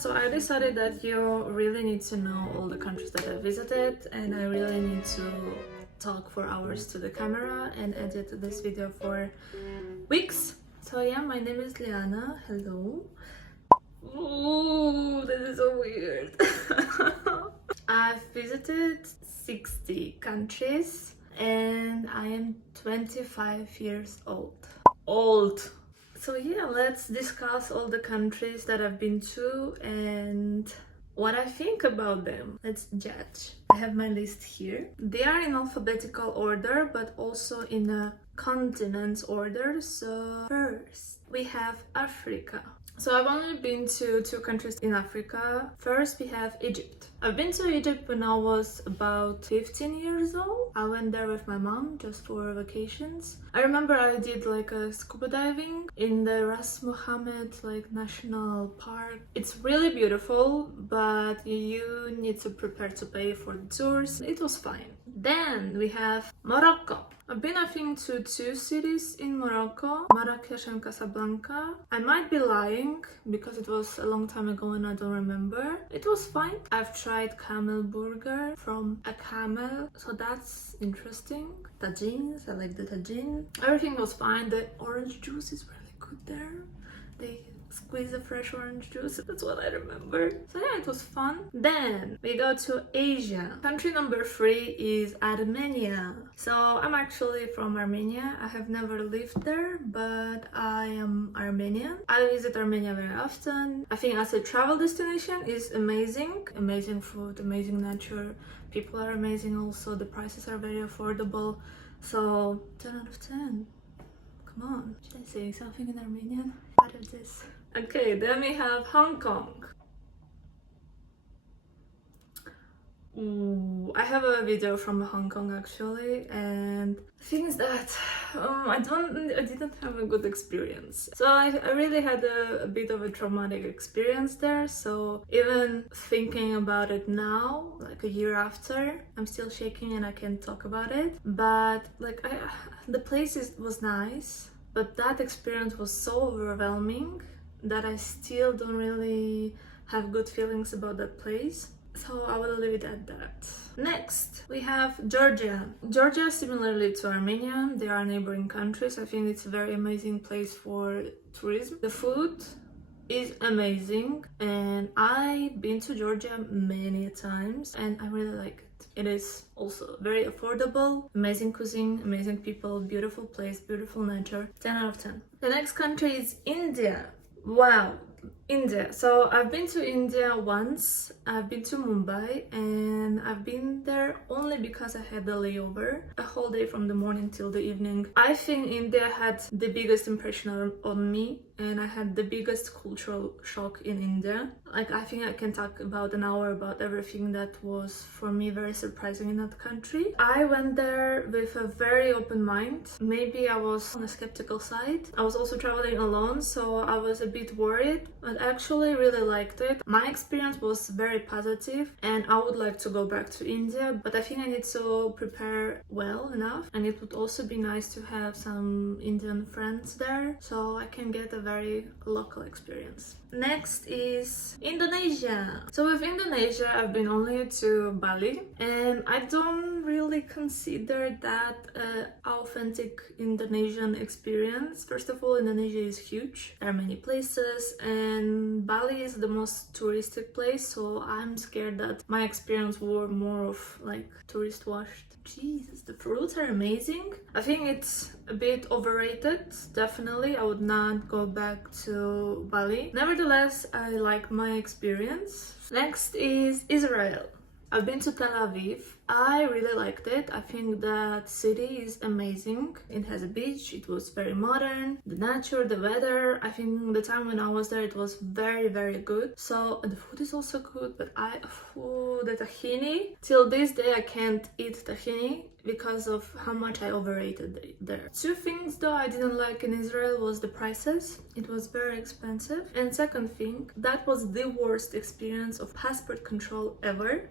So I decided that you really need to know all the countries that I visited, and I really need to talk for hours to the camera and edit this video for weeks. So yeah, my name is Lianna. Hello. Ooh, this is so weird. I've visited 60 countries and I am 25 years old. So yeah, let's discuss all the countries that I've been to and what I think about them. Let's judge. I have my list here. They are in alphabetical order, but also in a continent order. So first, we have Africa. So I've only been to 2 countries in Africa. First, we have Egypt. I've been to Egypt when I was about 15 years old. I went there with my mom just for vacations. I remember I did like a scuba diving in the Ras Mohammed National Park. It's really beautiful, but you need to prepare to pay for the tours. It was fine. Then we have Morocco. I've been, I think, to 2 cities in Morocco, Marrakesh and Casablanca. I might be lying because it was a long time ago and I don't remember. It was fine. I've tried camel burger from a camel, so that's interesting. Tagines, I like the tagine. Everything was fine. The orange juice is really good there. They squeeze the fresh orange juice. That's what I remember. So yeah, it was fun. Then we go to Asia. Country number 3 is Armenia. So I'm actually from Armenia. I have never lived there, but I am Armenian. I visit Armenia very often. I think as a travel destination is amazing. Amazing food, amazing nature. People are amazing also. The prices are very affordable. So 10 out of 10. Come on. Should I say something in Armenian? Out of this. Okay, then we have Hong Kong. Ooh, I have a video from Hong Kong actually, and the thing is that I didn't have a good experience. So I really had a bit of a traumatic experience there. So even thinking about it now, like a year after, I'm still shaking and I can't talk about it. But the place was nice, but that experience was so overwhelming that I still don't really have good feelings about that place. So I will leave it at that. Next, we have Georgia. Georgia, similarly to Armenia, they are neighboring countries. I think it's a very amazing place for tourism. The food is amazing and I've been to Georgia many times and I really like it. It is also very affordable, amazing cuisine, amazing people, beautiful place, beautiful nature. 10 out of 10. The next country is India. Wow, India. So I've been to India once. I've been to Mumbai and I've been there only because I had a layover, a whole day from the morning till the evening. I think India had the biggest impression on me and I had the biggest cultural shock in India. I think I can talk about an hour about everything that was for me very surprising in that country. I went there with a very open mind. Maybe I was on the skeptical side. I was also traveling alone, so I was a bit worried, but I actually really liked it. My experience was very positive and I would like to go back to India, but I think I need to prepare well enough, and it would also be nice to have some Indian friends there so I can get a very local experience. Next is Indonesia. So with Indonesia, I've been only to Bali and I don't really consider that an authentic Indonesian experience. First of all, Indonesia is huge. There are many places and Bali is the most touristic place, so I'm scared that my experience were more of tourist washed. Jesus, the fruits are amazing. I think it's a bit overrated, definitely. I would not go back to Bali. Nevertheless, I like my experience. Next is Israel. I've been to Tel Aviv. I really liked it. I think that city is amazing. It has a beach, it was very modern, the nature, the weather. I think the time when I was there it was very, very good. So the food is also good, but the tahini, till this day I can't eat tahini because of how much I overrated it there. 2 things though I didn't like in Israel was the prices. It was very expensive. And second thing, that was the worst experience of passport control ever.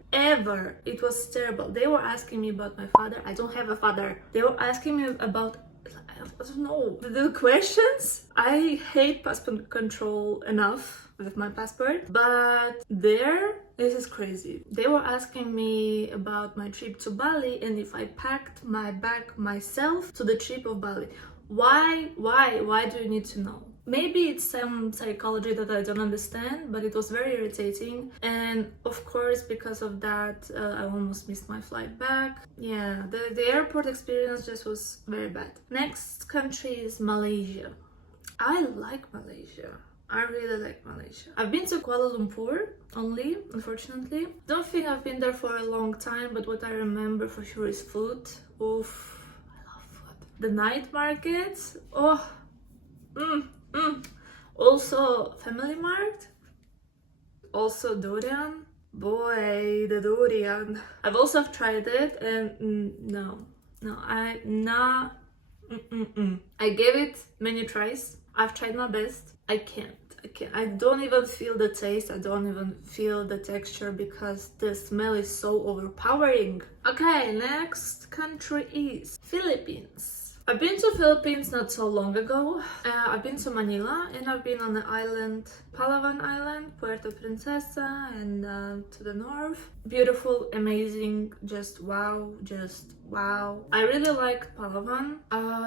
It was terrible. They were asking me about my father. I don't have a father. They were asking me about I don't know. The questions, I hate passport control enough with my passport, but there, this is crazy. They were asking me about my trip to Bali and if I packed my bag myself to the trip of Bali. Why do you need to know? Maybe it's some psychology that I don't understand, but it was very irritating. And of course, because of that, I almost missed my flight back. Yeah, the airport experience just was very bad. Next country is Malaysia. I like Malaysia. I really like Malaysia. I've been to Kuala Lumpur only, unfortunately. Don't think I've been there for a long time, but what I remember for sure is food. Oof, I love food. The night markets, oh, Also, Family Mart. Also, durian. Boy, the durian. I've also tried it, and I gave it many tries. I've tried my best. I can't. I don't even feel the taste. I don't even feel the texture because the smell is so overpowering. Okay, next country is Philippines. I've been to Philippines not so long ago. I've been to Manila and I've been on the island, Palawan Island, Puerto Princesa, and to the north. Beautiful, amazing, just wow. I really like Palawan.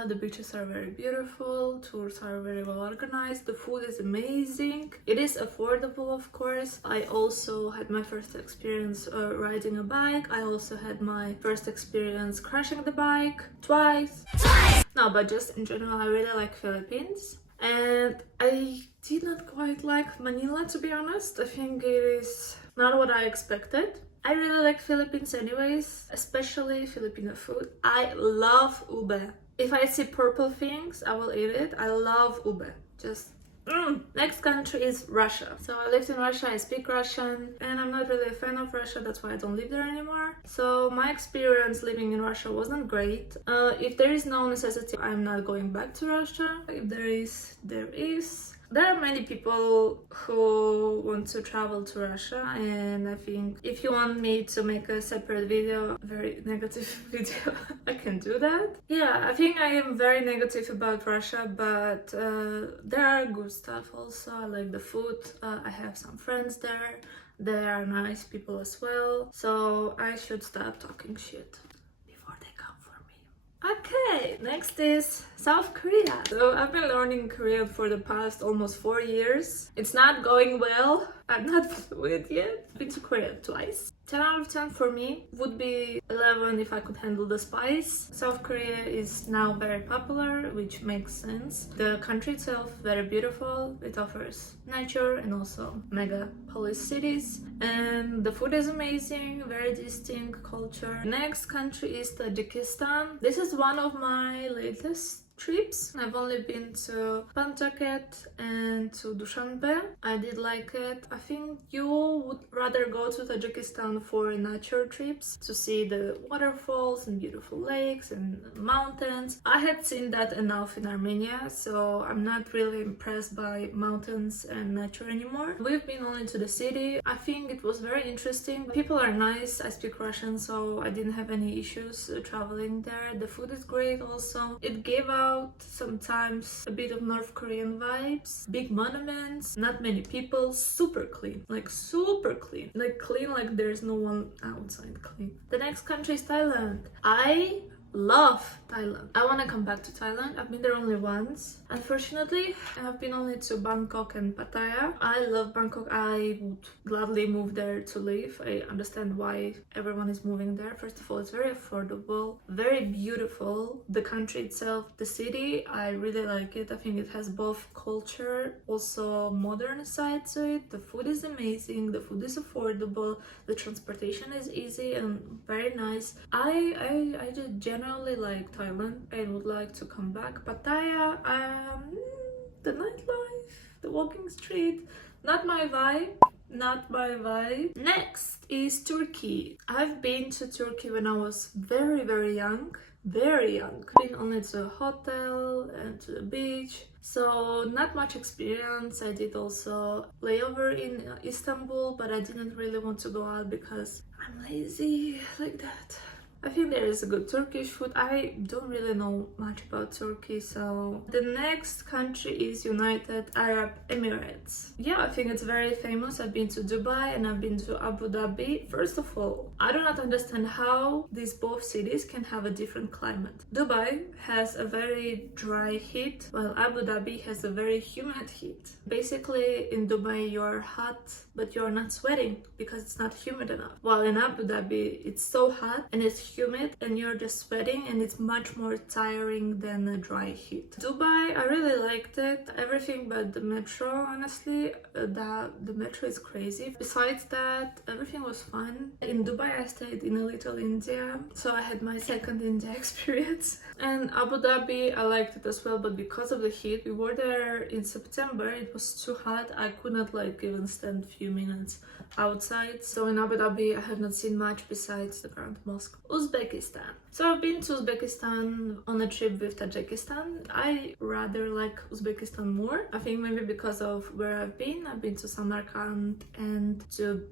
The beaches are very beautiful, tours are very well organized, the food is amazing. It is affordable, of course. I also had my first experience riding a bike. I also had my first experience crashing the bike twice. No, but just in general, I really like Philippines. And I did not quite like Manila, to be honest. I think it is not what I expected. I really like Philippines anyways, especially Filipino food. I love ube. If I see purple things, I will eat it. I love ube. Next country is Russia. So I lived in Russia, I speak Russian, and I'm not really a fan of Russia, that's why I don't live there anymore. So my experience living in Russia wasn't great. If there is no necessity, I'm not going back to Russia. If there is, there is. There are many people who want to travel to Russia, and I think if you want me to make a separate video, very negative video, I can do that. Yeah, I think I am very negative about Russia, but there are good stuff also. I like the food. I have some friends there. They are nice people as well. So I should stop talking shit before they come for me. Okay, next is South Korea. So I've been learning Korean for the past almost 4 years. It's not going well. I'm not fluent yet. I've been to Korea twice. 10 out of 10 for me. Would be 11 if I could handle the spice. South Korea is now very popular, which makes sense. The country itself, very beautiful. It offers nature and also megapolis cities. And the food is amazing, very distinct culture. Next country is Tajikistan. This is one of my latest trips. I've only been to Panjaket and to Dushanbe. I did like it. I think you would rather go to Tajikistan for nature trips to see the waterfalls and beautiful lakes and mountains. I had seen that enough in Armenia, so I'm not really impressed by mountains and nature anymore. We've been only to the city. I think it was very interesting. People are nice. I speak Russian, so I didn't have any issues traveling there. The food is great also. It gave out sometimes a bit of North Korean vibes. Big monuments, not many people, super clean. Like super clean. Like clean like there's no one outside clean. The next country is Thailand. I love Thailand. I want to come back to Thailand. I've been there only once. Unfortunately, I've been only to Bangkok and Pattaya. I love Bangkok. I would gladly move there to live. I understand why everyone is moving there. First of all, it's very affordable, very beautiful. The country itself, the city, I really like it. I think it has both culture, also modern side to it. The food is amazing. The food is affordable. The transportation is easy and very nice. I just generally like Thailand. I would like to come back. Pattaya, the nightlife, the walking street, not my vibe. Not my vibe. Next is Turkey. I've been to Turkey when I was very, very young. Very young. Been only to a hotel and to the beach. So not much experience. I did also layover in Istanbul, but I didn't really want to go out because I'm lazy like that. I think there is a good Turkish food. I don't really know much about Turkey, so the next country is United Arab Emirates. Yeah, I think it's very famous. I've been to Dubai and I've been to Abu Dhabi. First of all, I do not understand how these both cities can have a different climate. Dubai has a very dry heat, while Abu Dhabi has a very humid heat. Basically, in Dubai you're hot, but you're not sweating because it's not humid enough. While in Abu Dhabi, it's so hot and it's humid and you're just sweating, and it's much more tiring than a dry heat. Dubai, I really liked it. Everything but the metro, honestly. The metro is crazy. Besides that, everything was fun. In Dubai, I stayed in a little India, so I had my second India experience. And Abu Dhabi, I liked it as well, but because of the heat, we were there in September. It was too hot. I could not even stand few minutes outside. So in Abu Dhabi, I have not seen much besides the Grand Mosque. Uzbekistan. So I've been to Uzbekistan on a trip with Tajikistan. I rather like Uzbekistan more. I think maybe because of where I've been. I've been to Samarkand and to...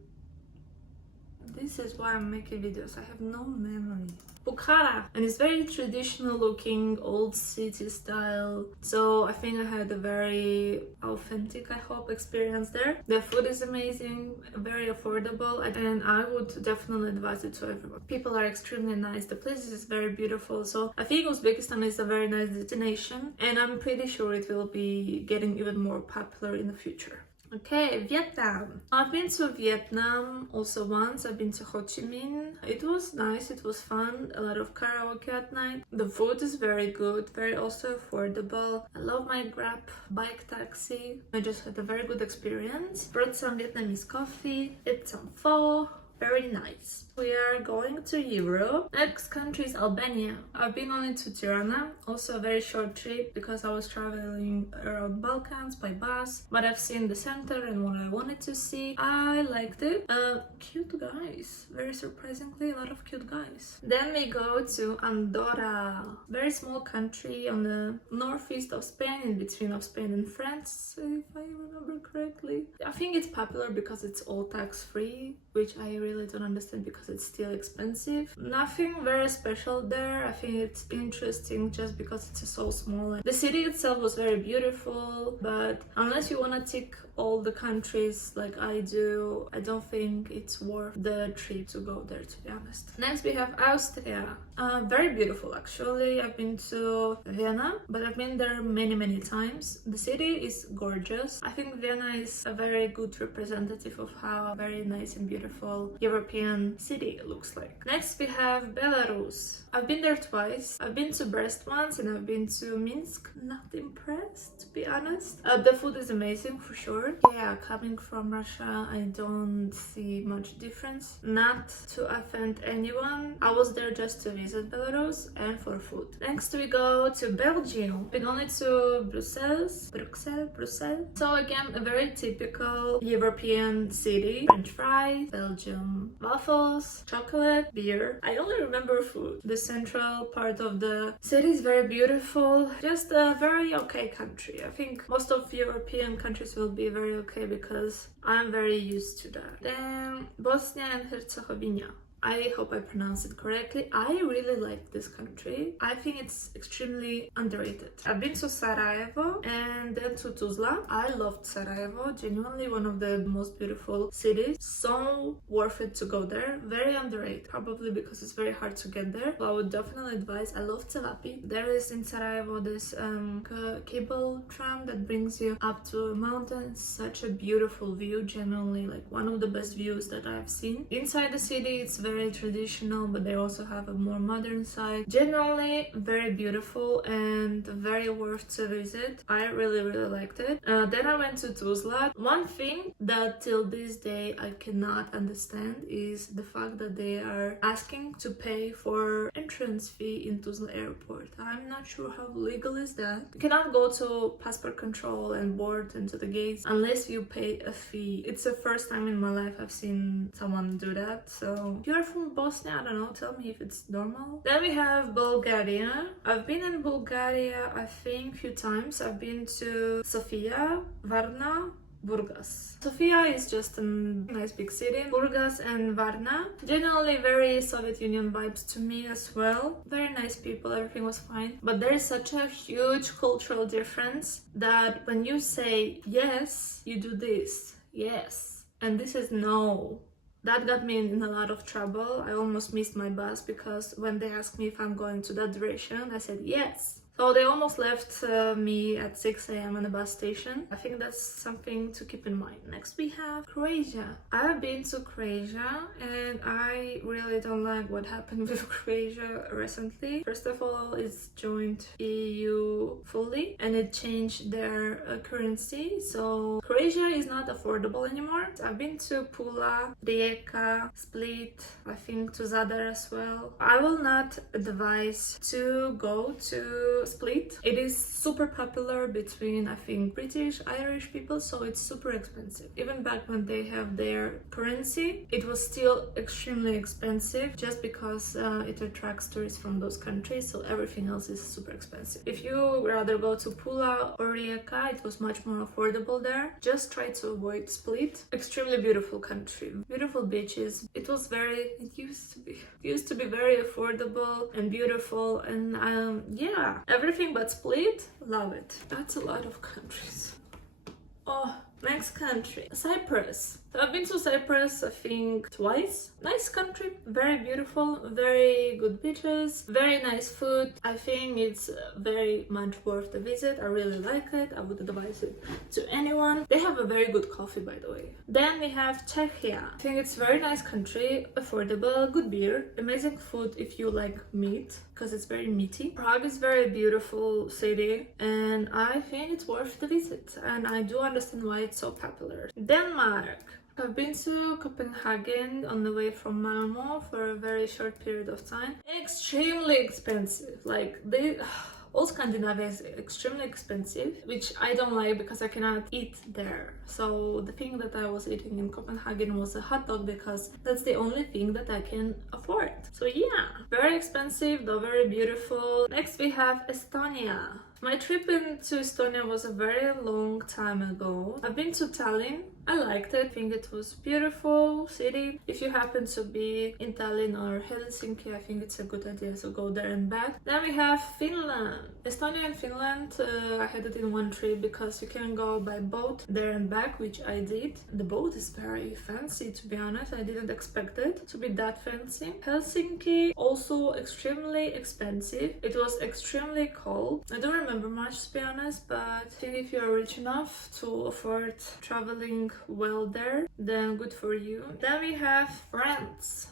This is why I'm making videos. I have no memory. Bukhara, and it's very traditional looking, old city style. So I think I had a very authentic, I hope, experience there. The food is amazing, very affordable, and I would definitely advise it to everyone. People are extremely nice. The place is very beautiful. So I think Uzbekistan is a very nice destination, and I'm pretty sure it will be getting even more popular in the future. Okay, Vietnam. I've been to Vietnam also once. I've been to Ho Chi Minh. It was nice, it was fun, a lot of karaoke at night. The food is very good, very also affordable. I love my Grab bike taxi. I just had a very good experience. Brought some Vietnamese coffee, ate some pho. Very nice. We are going to Europe. Next country is Albania. I've been only to Tirana, also a very short trip because I was traveling around Balkans by bus, but I've seen the center and what I wanted to see. I liked it. Cute guys, very surprisingly, a lot of cute guys. Then we go to Andorra, very small country on the northeast of Spain, in between of Spain and France, if I remember correctly. I think it's popular because it's all tax-free, which I really don't understand because it's still expensive. Nothing very special there. I think it's interesting just because it's so small. The city itself was very beautiful, but unless you want to tick all the countries like I do, I don't think it's worth the trip to go there, to be honest. Next we have Austria. Very beautiful actually. I've been to Vienna, but I've been there many times. The city is gorgeous. I think Vienna is a very good representative of how very nice and beautiful European city looks like. Next we have Belarus. I've been there twice. I've been to Brest once and I've been to Minsk. Not impressed, to be honest. The food is amazing for sure. Yeah, coming from Russia, I don't see much difference. Not to offend anyone, I was there just to visit Belarus and for food. Next we go to Belgium. Been only to Brussels. So again, a very typical European city. French fries, Belgium waffles, chocolate, beer. I only remember food. The central part of the city is very beautiful. Just a very okay country. I think most of European countries will be very okay because I'm very used to that. Then Bosnia and Herzegovina. I hope I pronounced it correctly. I really like this country. I think it's extremely underrated. I've been to Sarajevo and then to Tuzla. I loved Sarajevo, genuinely one of the most beautiful cities. So worth it to go there. Very underrated, probably because it's very hard to get there. So I would definitely advise. I love Celapi. There is in Sarajevo this cable tram that brings you up to a mountain. Such a beautiful view, genuinely like one of the best views that I've seen. Inside the city, it's very traditional, but they also have a more modern side. Generally very beautiful and very worth to visit. I really liked it. Then I went to Tuzla. One thing that till this day I cannot understand is the fact that they are asking to pay for entrance fee in Tuzla airport. I'm not sure how legal is that. You cannot go to passport control and board into the gates unless you pay a fee. It's the first time in my life I've seen someone do that. So if you're from Bosnia, I don't know, tell me if it's normal. Then we have Bulgaria. I've been in Bulgaria I think a few times. I've been to Sofia, Varna, Burgas. Sofia is just a nice big city. Burgas and Varna, generally very Soviet Union vibes to me as well. Very nice people, everything was fine. But there is such a huge cultural difference that when you say yes, you do this, yes, and this is no. That got me in a lot of trouble. I almost missed my bus because when they asked me if I'm going to that direction, I said yes. So they almost left me at 6 a.m. on the bus station. I think that's something to keep in mind. Next we have Croatia. I've been to Croatia and I really don't like what happened with Croatia recently. First of all, it's joined EU fully and it changed their currency. So Croatia is not affordable anymore. I've been to Pula, Rijeka, Split, I think to Zadar as well. I will not advise to go to Split. It is super popular between, I think, British, Irish people, so it's super expensive. Even back when they have their currency, it was still extremely expensive just because it attracts tourists from those countries, so everything else is super expensive. If you rather go to Pula or Rijeka, it was much more affordable there. Just try to avoid Split. Extremely beautiful country, beautiful beaches. It used to be very affordable and beautiful, and yeah, everything but Split, love it. That's a lot of countries. Oh, next country, Cyprus. So I've been to Cyprus, I think, twice. Nice country, very beautiful, very good beaches, very nice food. I think it's very much worth the visit. I really like it. I would advise it to anyone. They have a very good coffee, by the way. Then we have Czechia. I think it's a very nice country, affordable, good beer, amazing food if you like meat, because it's very meaty. Prague is very beautiful city, and I think it's worth the visit. And I do understand why it's so popular. Denmark. I've been to Copenhagen on the way from Malmo for a very short period of time. Extremely expensive. Like all Scandinavia is extremely expensive, which I don't like because I cannot eat there. So the thing that I was eating in Copenhagen was a hot dog because that's the only thing that I can afford. So yeah, very expensive though very beautiful. Next we have Estonia. My trip into Estonia was a very long time ago. I've been to Tallinn. I liked it. I think it was a beautiful city. If you happen to be in Tallinn or Helsinki, I think it's a good idea to go there and back. Then we have Finland. Estonia and Finland, I had it in one trip because you can go by boat there and back, which I did. The boat is very fancy, to be honest. I didn't expect it to be that fancy. Helsinki, also extremely expensive. It was extremely cold. I don't remember much, to be honest, but I think if you're rich enough to afford traveling well there, then good for you. Then we have France.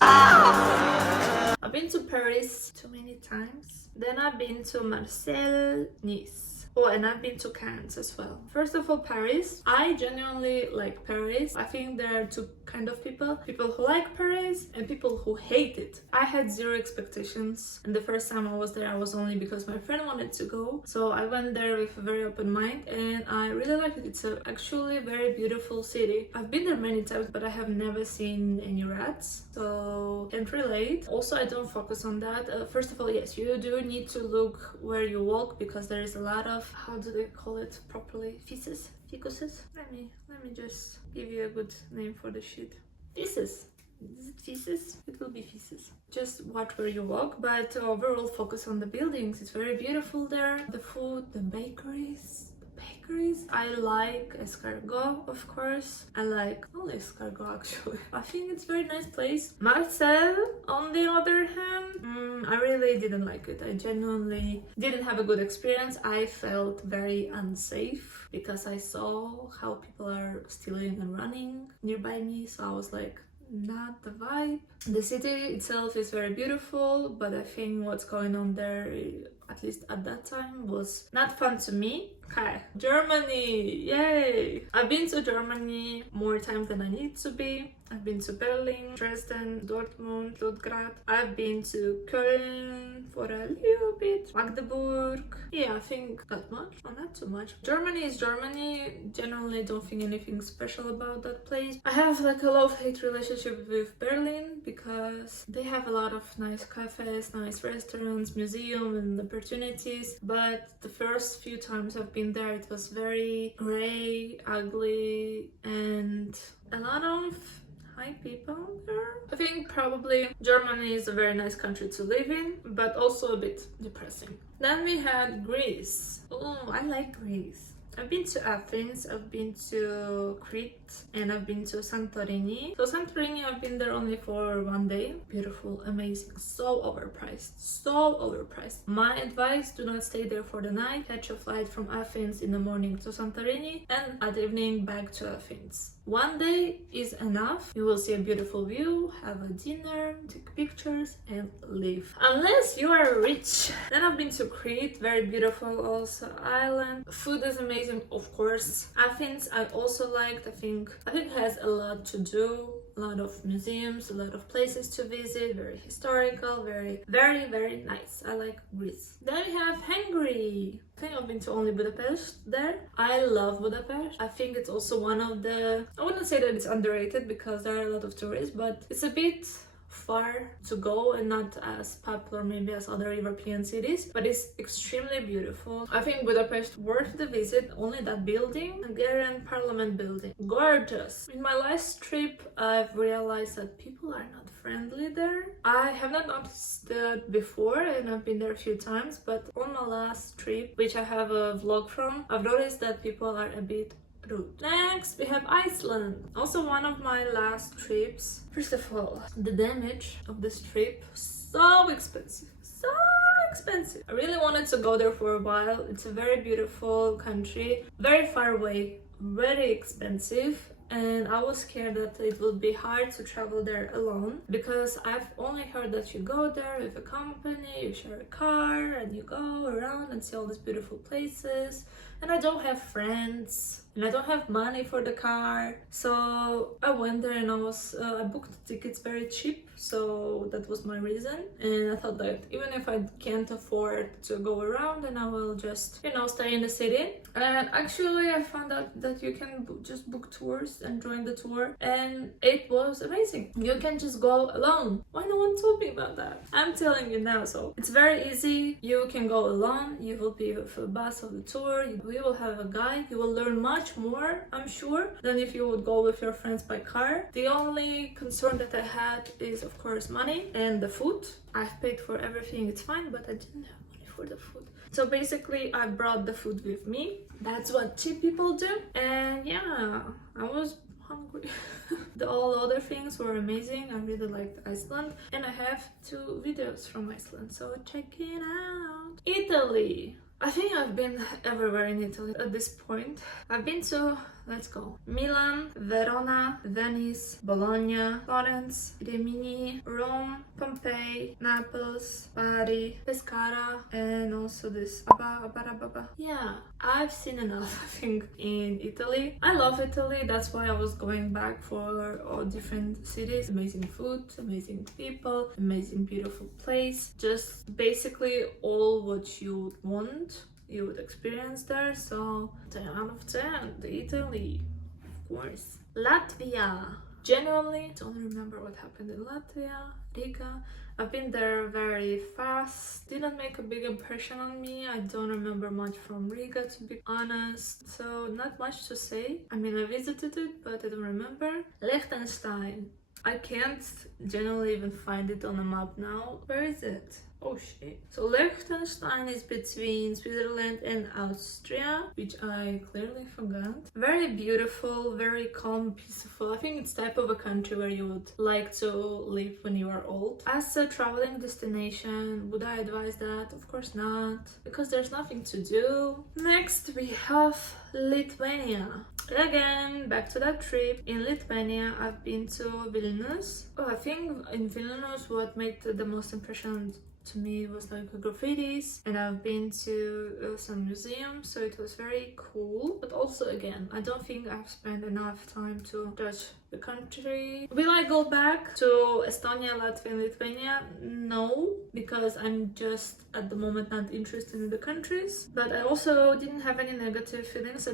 I've been to Paris too many times. Then I've been to Marseille, Nice. Oh, and I've been to Cannes as well. First of all, Paris. I genuinely like Paris. I think there are two kind of people. People who like Paris and people who hate it. I had zero expectations. And the first time I was there, I was only because my friend wanted to go. So I went there with a very open mind and I really liked it. It's actually a very beautiful city. I've been there many times, but I have never seen any rats. So can't relate. Also, I don't focus on that. First of all, yes, you do need to look where you walk because there is a lot of, how do they call it properly? Feces? Fecuses? Let me just give you a good name for the shit. Feces. Is it feces? It will be feces. Just watch where you walk, but overall focus on the buildings. It's very beautiful there. The food, the bakeries. I like escargot, of course. I like all escargot actually. I think it's a very nice place. Marseille, on the other hand, I really didn't like it. I genuinely didn't have a good experience. I felt very unsafe because I saw how people are stealing and running nearby me. So I was like, not the vibe. The city itself is very beautiful, but I think what's going on there, at least at that time, was not fun to me. Okay, Germany, yay! I've been to Germany more times than I need to be. I've been to Berlin, Dresden, Dortmund, Stuttgart. I've been to Köln for a little bit, Magdeburg. Yeah, I think that much, or not too much. Germany is Germany. Generally, don't think anything special about that place. I have like a love-hate relationship with Berlin because they have a lot of nice cafes, nice restaurants, museums, and opportunities. But the first few times I've been been there, it was very gray, ugly, and a lot of hi people there. I think probably Germany is a very nice country to live in, but also a bit depressing. Then we had Greece. Oh, I like Greece. I've been to Athens, I've been to Crete, and I've been to Santorini. So Santorini, I've been there only for 1 day. Beautiful, amazing, so overpriced, so overpriced. My advice, do not stay there for the night. Catch a flight from Athens in the morning to Santorini and at evening back to Athens. 1 day is enough. You will see a beautiful view, have a dinner, take pictures and leave. Unless you are rich. Then I've been to Crete, very beautiful also island. Food is amazing, of course. Athens I also liked. I think it has a lot to do. A lot of museums, a lot of places to visit, very historical, very, very, very nice. I like Greece. Then we have Hungary. I think I've been to only Budapest there. I love Budapest. I think it's also one of the, I wouldn't say that it's underrated because there are a lot of tourists, but it's a bit far to go and not as popular maybe as other European cities, but it's extremely beautiful. I think Budapest worth the visit. Only that building, Hungarian Parliament building, gorgeous. In my last trip I've realized that people are not friendly there. I have not noticed that before and I've been there a few times, but on my last trip, which I have a vlog from, I've noticed that people are a bit rude. Next we have Iceland, also one of my last trips. First of all, the damage of this trip, so expensive, so expensive. I really wanted to go there for a while. It's a very beautiful country, very far away, very expensive, and I was scared that it would be hard to travel there alone because I've only heard that you go there with a company, you share a car and you go around and see all these beautiful places, and I don't have friends and I don't have money for the car. So I went there and I booked tickets very cheap, so that was my reason. And I thought that even if I can't afford to go around, then I will just, stay in the city. And actually I found out that you can just book tours and join the tour, and it was amazing. You can just go alone. Why no one told me about that? I'm telling you now. So it's very easy. You can go alone. You will be with a bus of the tour. We will have a guide. You will learn much more, I'm sure, than if you would go with your friends by car. The only concern that I had is of course money and the food. I've paid for everything, it's fine, but I didn't have money for the food. So basically I brought the food with me. That's what cheap people do. And yeah, I was hungry. All other things were amazing. I really liked Iceland, and I have 2 videos from Iceland, so check it out. Italy. I think I've been everywhere in Italy at this point. I've been to, let's go, Milan, Verona, Venice, Bologna, Florence, Rimini, Rome, Pompeii, Naples, Bari, Pescara, and also this Abara. Yeah, I've seen enough, I think, in Italy. I love Italy, that's why I was going back for all different cities. Amazing food, amazing people, amazing beautiful place. Just basically all what you would want, you would experience there. So 10 out of 10, Italy, of course. Latvia. Genuinely don't remember what happened in Latvia. Riga. I've been there very fast. Didn't make a big impression on me. I don't remember much from Riga, to be honest. So not much to say. I mean, I visited it, but I don't remember. Liechtenstein. I can't generally even find it on a map now. Where is it? Oh shit. So Liechtenstein is between Switzerland and Austria, which I clearly forgot. Very beautiful, very calm, peaceful. I think it's type of a country where you would like to live when you are old. As a traveling destination, would I advise that? Of course not, because there's nothing to do. Next we have Lithuania. Again, back to that trip. In Lithuania, I've been to Vilnius. Oh, I think in Vilnius what made the most impression to me was like graffitis, and I've been to some museums, so it was very cool. But also again, I don't think I've spent enough time to judge the country. Will I go back to Estonia, Latvia and Lithuania? No, because I'm just at the moment not interested in the countries. But I also didn't have any negative feelings.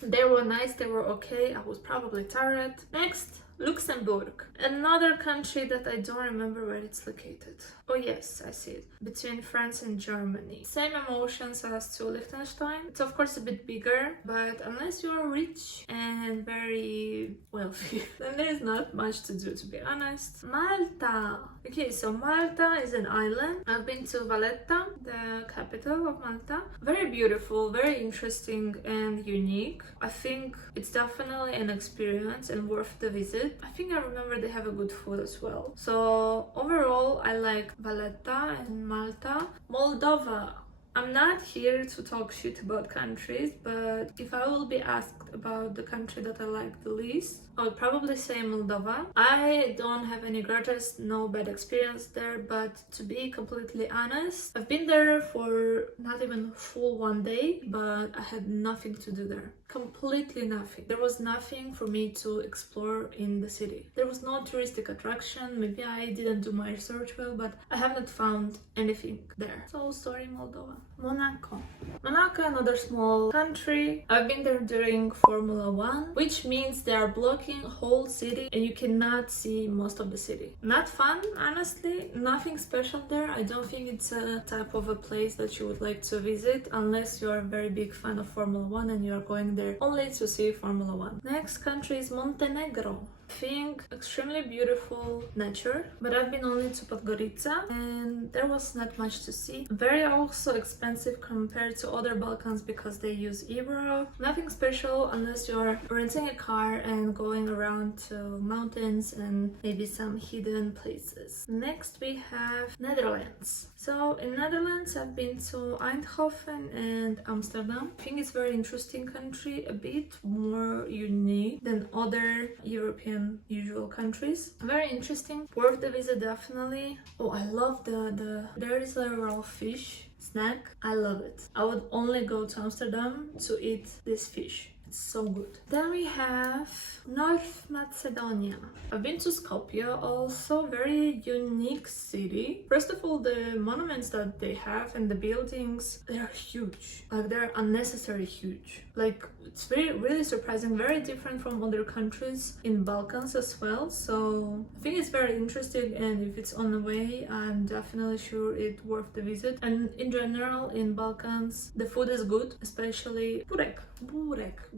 They were nice, they were okay. I was probably tired. Next, Luxembourg. Another country that I don't remember where it's located. Oh yes, I see it. Between France and Germany. Same emotions as to Liechtenstein. It's of course a bit bigger, but unless you're rich and very wealthy, then there's not much to do, to be honest. Malta. Okay, so Malta is an island. I've been to Valletta, the capital of Malta. Very beautiful, very interesting and unique. I think it's definitely an experience and worth the visit. I think I remember they have a good food as well. So overall, I like Valletta and Malta. Moldova. I'm not here to talk shit about countries, but if I will be asked about the country that I like the least, I would probably say Moldova. I don't have any grudges, no bad experience there, but to be completely honest, I've been there for not even full 1 day, but I had nothing to do there. Completely nothing. There was nothing for me to explore in the city. There was no touristic attraction. Maybe I didn't do my research well, but I have not found anything there. So sorry, Moldova. Monaco. Monaco, another small country. I've been there during Formula 1, which means they are blocking whole city and you cannot see most of the city. Not fun, honestly. Nothing special there. I don't think it's a type of a place that you would like to visit unless you are a very big fan of Formula 1 and you are going there only to see Formula 1. Next country is Montenegro. I think extremely beautiful nature, but I've been only to Podgorica and there was not much to see. Very also expensive compared to other Balkans because they use euro. Nothing special unless you're renting a car and going around to mountains and maybe some hidden places. Next we have Netherlands. So in Netherlands I've been to Eindhoven and Amsterdam. I think it's a very interesting country, a bit more unique than other European usual countries. Very interesting, worth the visit definitely. Oh, I love there is a raw fish snack. I love it. I would only go to Amsterdam to eat this fish. It's so good. Then we have North Macedonia. I've been to Skopje, also very unique city. First of all, the monuments that they have and the buildings, they're huge. Like they're unnecessarily huge. Like it's really surprising, very different from other countries in Balkans as well. So I think it's very interesting, and if it's on the way, I'm definitely sure it's worth the visit. And in general, in Balkans, the food is good, especially burek.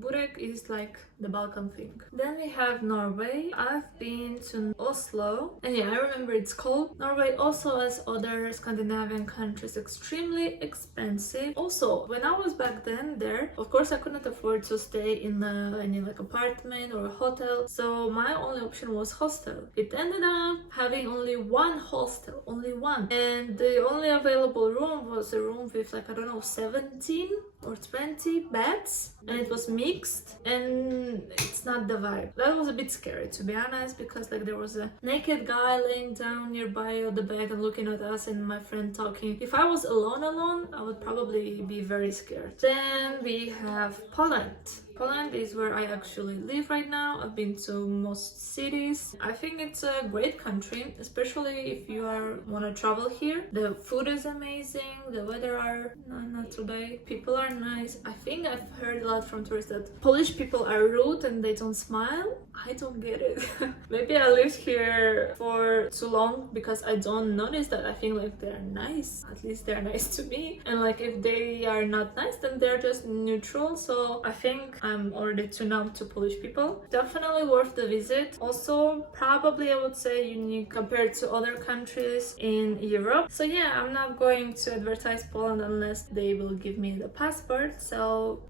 Burek is like the Balkan thing. Then we have Norway. I've been to Oslo, and yeah, I remember it's cold. Norway also, as other Scandinavian countries, extremely expensive. Also, when I was back then there, of course I couldn't afford to stay in any like apartment or a hotel, so my only option was hostel. It ended up having only one hostel, only one, and the only available room was a room with like, I don't know, 17 or 20 beds, and it was mixed, and it's not the vibe. That was a bit scary, to be honest, because like there was a naked guy laying down nearby on the bed and looking at us and my friend talking. If I was alone, I would probably be very scared. Then we have Poland. Poland is where I actually live right now. I've been to most cities. I think it's a great country, especially if you want to travel here. The food is amazing, the weather are not too bad, people are nice. I think I've heard a lot from tourists that Polish people are rude and they don't smile. I don't get it. Maybe I lived here for too long because I don't notice that. I think like they're nice, at least they're nice to me, and like if they are not nice, then they're just neutral. So I think I'm already too numb to Polish people. Definitely worth the visit. Also, probably I would say unique compared to other countries in Europe. So yeah, I'm not going to advertise Poland unless they will give me the passport. So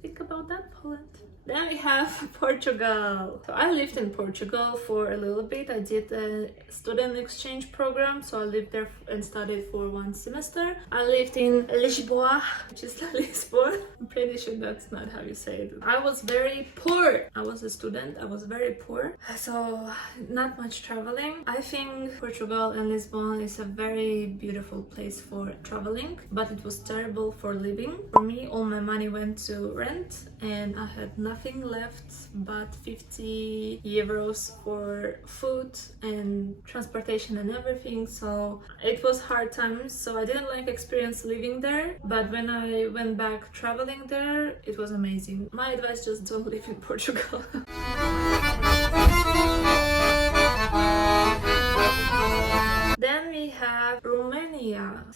think about that, Poland. Then we have Portugal. So I lived in Portugal for a little bit. I did a student exchange program, so I lived there and studied for 1 semester. I lived in Lisboa, which is Lisbon. I'm pretty sure that's not how you say it. I was very poor. I was a student. I was very poor, so not much traveling. I think Portugal and Lisbon is a very beautiful place for traveling, but it was terrible for living. For me, all my money went to rent, and I had nothing left but 50 euros for food and transportation and everything, so it was hard times. So I didn't like experience living there, but when I went back traveling there, it was amazing. My advice, just don't live in Portugal.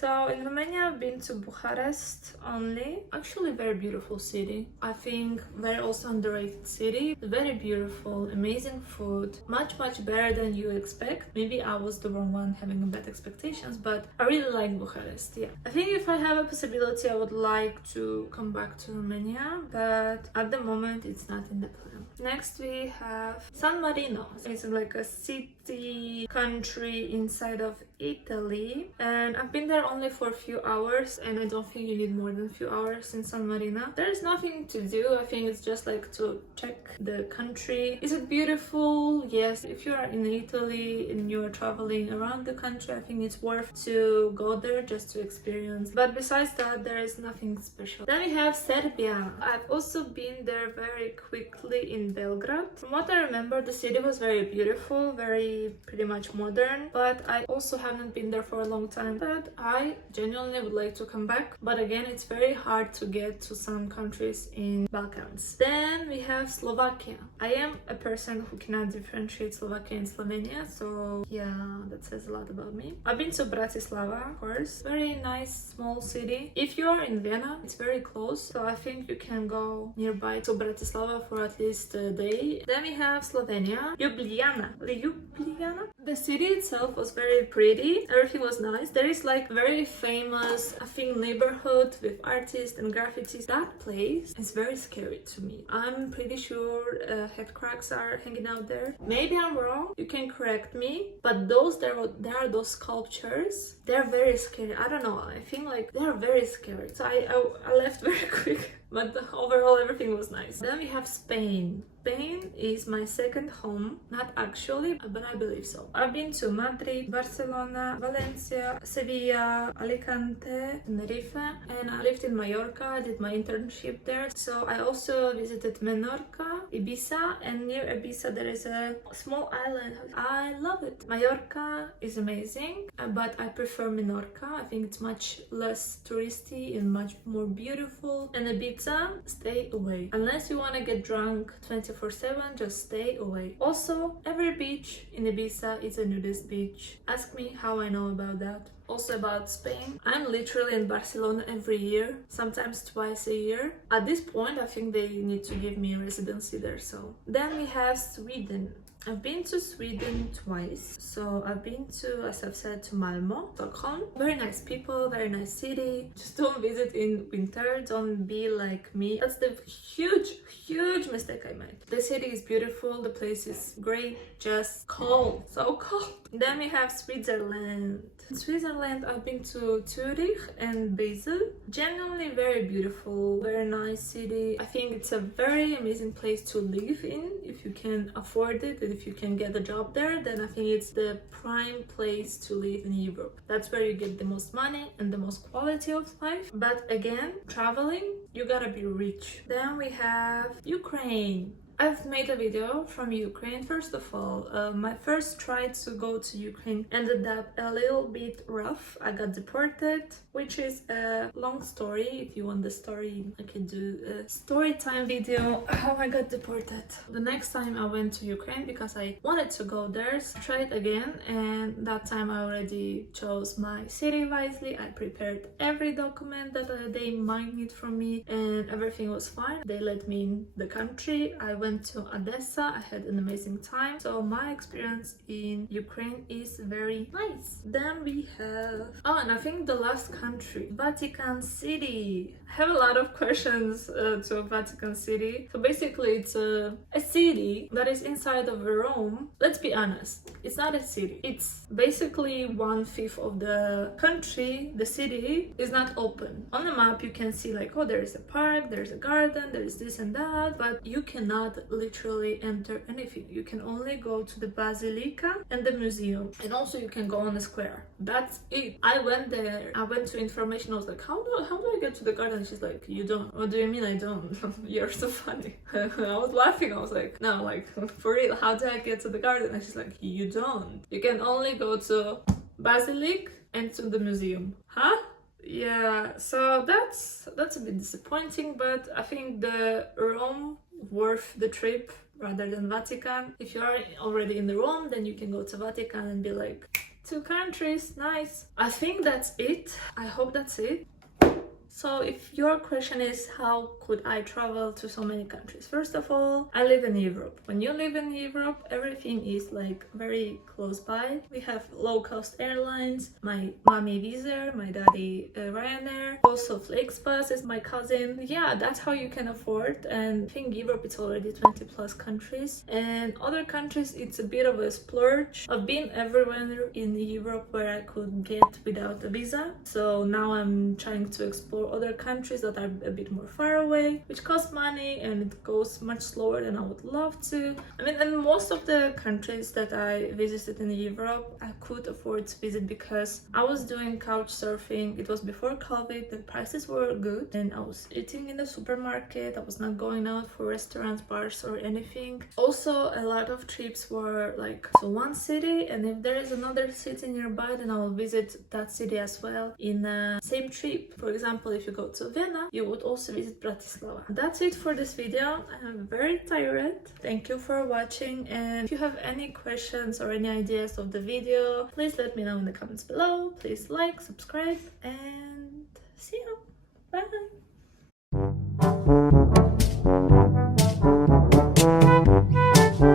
So in Romania, I've been to Bucharest only. Actually, very beautiful city. I think very also underrated city. Very beautiful, amazing food. Much better than you expect. Maybe I was the wrong one having bad expectations, but I really like Bucharest. Yeah, I think if I have a possibility, I would like to come back to Romania, but at the moment, it's not in the plan. Next, we have San Marino. It's like a city country inside of Italy, and I've been there only for a few hours, and I don't think you need more than a few hours in San Marino. There's nothing to do. I think it's just like to check the country. Is it beautiful? Yes. If you are in Italy and you are traveling around the country, I think it's worth to go there just to experience. But besides that, there is nothing special. Then we have Serbia. I've also been there very quickly in Belgrade. From what I remember, the city was very beautiful, very pretty much modern, but I also haven't been there for a long time, but I genuinely would like to come back. But again, it's very hard to get to some countries in Balkans. Then we have Slovakia. I am a person who cannot differentiate Slovakia and Slovenia, so yeah, that says a lot about me. I've been to Bratislava, of course. Very nice small city. If you are in Vienna, it's very close, so I think you can go nearby to Bratislava for at least a day. Then we have Slovenia, Ljubljana. The city itself was very pretty. Everything was nice. There is like very famous, I think, neighborhood with artists and graffitis. That place is very scary to me. I'm pretty sure head cracks are hanging out there. Maybe I'm wrong. You can correct me. But there are those sculptures. They're very scary. I don't know. I think like they're very scary. So I left very quick. But overall, everything was nice. Then we have Spain. Spain is my second home. Not actually, but I believe so. I've been to Madrid, Barcelona, Valencia, Sevilla, Alicante, Tenerife, and I lived in Mallorca. I did my internship there. So I also visited Menorca, Ibiza, and near Ibiza there is a small island. I love it. Mallorca is amazing, but I prefer Menorca. I think it's much less touristy and much more beautiful. And Ibiza, stay away. Unless you want to get drunk 24/7, just stay away. Also, every beach in Ibiza is a nudist beach. Ask me how I know about that. Also about Spain, I'm literally in Barcelona every year, sometimes twice a year. At this point, I think they need to give me a residency there. So then we have Sweden. I've been to Sweden twice. So I've been to, as I've said, to Malmo, Stockholm. Very nice people, very nice city. Just don't visit in winter, don't be like me. That's the huge mistake I made. The city is beautiful, the place is great, just cold, so cold. Then we have Switzerland. In Switzerland, I've been to Zurich and Basel. Genuinely very beautiful, very nice city. I think it's a very amazing place to live in if you can afford it. If you can get a job there, then I think it's the prime place to live in Europe. That's where you get the most money and the most quality of life. But again, traveling, you gotta be rich. Then we have Ukraine. I've made a video from Ukraine. First of all, my first try to go to Ukraine ended up a little bit rough. I got deported, which is a long story. If you want the story, I can do a story time video how I got deported. The next time I went to Ukraine because I wanted to go there, so I tried again, and that time I already chose my city wisely. I prepared every document that they might need from me, and everything was fine. They let me in the country. I went to Odessa. I had an amazing time. So my experience in Ukraine is very nice. Then we have, and I think the last country, Vatican City. I have a lot of questions to Vatican City. So basically it's a city that is inside of Rome. Let's be honest, it's not a city. It's basically 1/5 of the country. The city is not open. On the map you can see like, oh, there is a park, there's a garden, there is this and that, but you cannot literally enter anything. You can only go to the basilica and the museum, and also you can go on the square. That's it. I went there, I went to information. I was like, how do I get to the garden? She's like, you don't. What do you mean I don't? You're so funny. I was laughing. I was like, no, like for real, how do I get to the garden? And she's like, you don't. You can only go to basilica and to the museum. Huh? Yeah, so that's a bit disappointing, but I think the Rome worth the trip rather than Vatican. If you are already in the Rome, then you can go to Vatican and be like, 2 countries, nice. I think that's it. I hope that's it. So if your question is how could I travel to so many countries? First of all, I live in Europe. When you live in Europe, everything is like very close by. We have low-cost airlines. My mommy Wizz Air, my daddy Ryanair. Also Flixbus is my cousin. Yeah, that's how you can afford. And I think Europe it's already 20 plus countries. And other countries it's a bit of a splurge. I've been everywhere in Europe where I could get without a visa. So now I'm trying to explore other countries that are a bit more far away, which cost money and it goes much slower than I would love to. I mean, and most of the countries that I visited in Europe, I could afford to visit because I was doing couch surfing. It was before COVID, the prices were good, and I was eating in the supermarket. I was not going out for restaurants, bars, or anything. Also, a lot of trips were like to one city, and if there is another city nearby, then I will visit that city as well in the same trip. For example, if you go to Vienna, you would also visit Bratislava. That's it for this video. I'm very tired. Thank you for watching, and if you have any questions or any ideas of the video, please let me know in the comments below. Please like, subscribe, and see you. Bye!